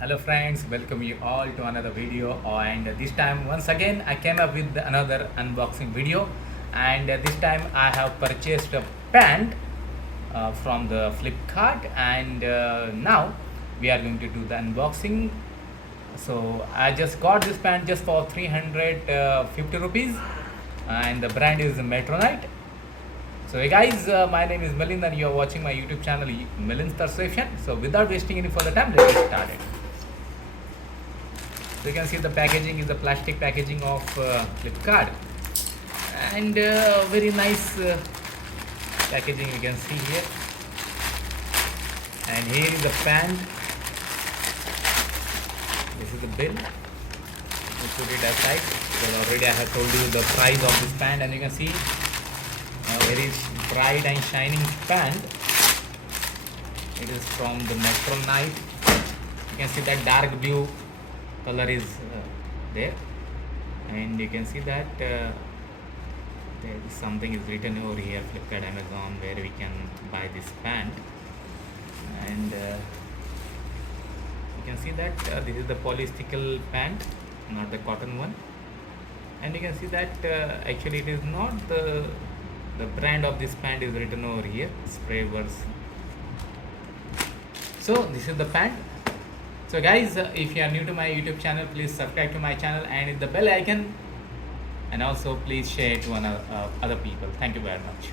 Hello friends, welcome you all to another video, and this time once again I came up with another unboxing video, and this time I have purchased a pant from the Flipkart, and now we are going to do the unboxing. So I just got this pant just for 350 rupees, and the brand is Metronite. So hey guys, my name is Milind and you are watching my YouTube channel Milind's Perception. So without wasting any further time, let's get started. So you can see the packaging is the plastic packaging of Flipkart, and very nice packaging you can see here. And here is the pant. This is the bill. We'll put it aside because already I have told you the price of this pant, and you can see a very bright and shining pant. It is from the Metronite. You can see that dark blue color is there, and you can see that there is something is written over here, Flipkart, Amazon, where we can buy this pant. And you can see that this is the polyester pant, not the cotton one. And you can see that actually it is not the brand of this pant is written over here, spray words. So this is the pant. So guys, if you are new to my YouTube channel, please subscribe to my channel and hit the bell icon, and also please share it to other people. Thank you very much.